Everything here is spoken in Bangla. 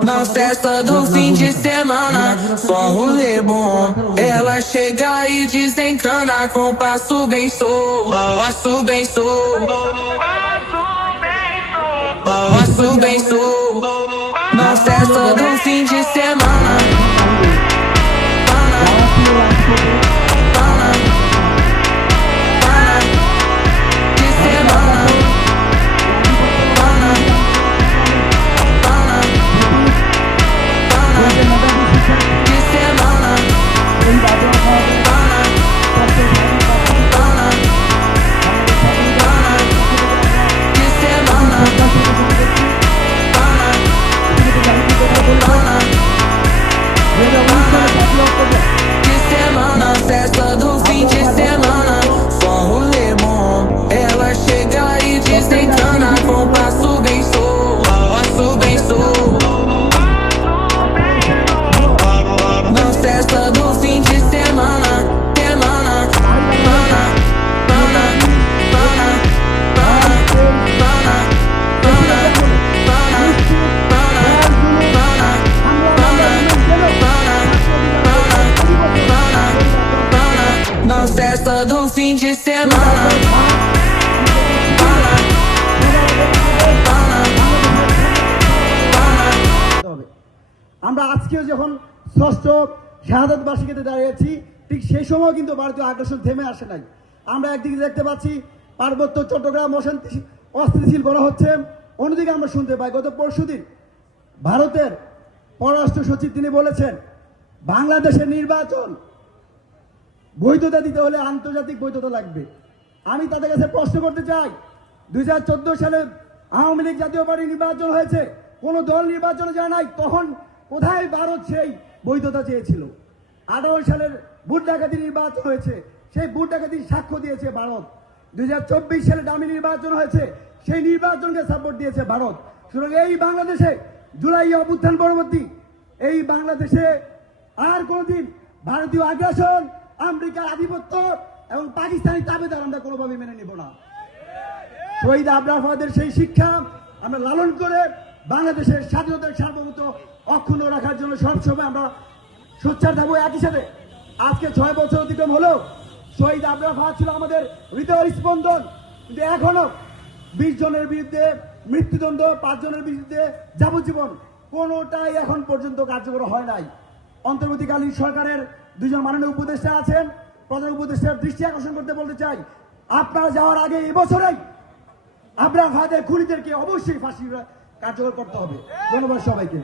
Na festa do fim de semana, só rolê bom. Ela chega e desencana com passo bem solto, passo bem solto, passo bem solto. Na festa do fim de semana, festa do fim de semana, só rolê bom. Ela chega e desencana com passo bem solto, passo bem solto. Na festa do fim de semana, semana, mana, mana, mana, mana, na festa do fim de semana. আমরা আজকেও যখন ষষ্ঠ শাহাদাত বার্ষিকীতে দাঁড়িয়েছি, ঠিক সেই সময় কিন্তু ভারতীয় আগ্রাসন থেমে আসে নাই। আমরা একদিকে দেখতে পাচ্ছি পার্বত্য চট্টগ্রাম অস্থিতিশীল করা হচ্ছে, অন্যদিকে আমরা শুনতে পাই গত পরশুদিন ভারতের পররাষ্ট্র সচিব তিনি বলেছেন বাংলাদেশের নির্বাচন বৈধতা দিতে হলে আন্তর্জাতিক বৈধতা লাগবে। আমি তাদের কাছে প্রশ্ন করতে চাই, 2014 সালে আওয়ামী লীগ জাতীয় পার্টি নির্বাচন হয়েছে, কোন দল নির্বাচনে যায় নাই, তখন কোথায় ভারত সেই বৈধতা চেয়েছিল? 18 সালের ভোট ডাকাতি নির্বাচন হয়েছে, সেই ভোট ডাকাতির সাক্ষ্য দিয়েছে ভারত। 2024 সালে ডামি নির্বাচন হয়েছে, সেই নির্বাচনকে সাপোর্ট দিয়েছে ভারত। সুতরাং এই বাংলাদেশে জুলাই অভ্যুত্থান পরবর্তী এই বাংলাদেশে আর কোনদিন ভারতীয় আগ্রাসন, আমেরিকার আধিপত্য এবং পাকিস্তানি দাবিদার আমরা কোনোভাবে মেনে নিব না। শহীদ আবরার ফাহাদের সেই শিক্ষা আমরা লালন করে বাংলাদেশের স্বাধীনতার সার্বভৌমত্ব অক্ষুণ্ণ রাখার জন্য সবসময় আমরা সোচ্চার থাকবো। একই সাথে আজকে 6 বছর অতিক্রম হলো, শহীদ আবরার ফাহাদ ছিল আমাদের হৃদয় স্পন্দন, কিন্তু এখনো 20 জনের বিরুদ্ধে মৃত্যুদণ্ড, 5 জনের বিরুদ্ধে যাবজ্জীবন, কোনোটাই এখন পর্যন্ত কার্যকর হয় নাই। অন্তর্বর্তীকালীন সরকারের 2 জন মাননীয় উপদেষ্টা আছেন, প্রধান উপদেষ্টার দৃষ্টি আকর্ষণ করতে বলতে চাই, আপনারা যাওয়ার আগে এই বছরেই আবরার ফাহাদের খুনিদেরকে অবশ্যই ফাঁসি কার্যকর করতে হবে। ধন্যবাদ সবাইকে।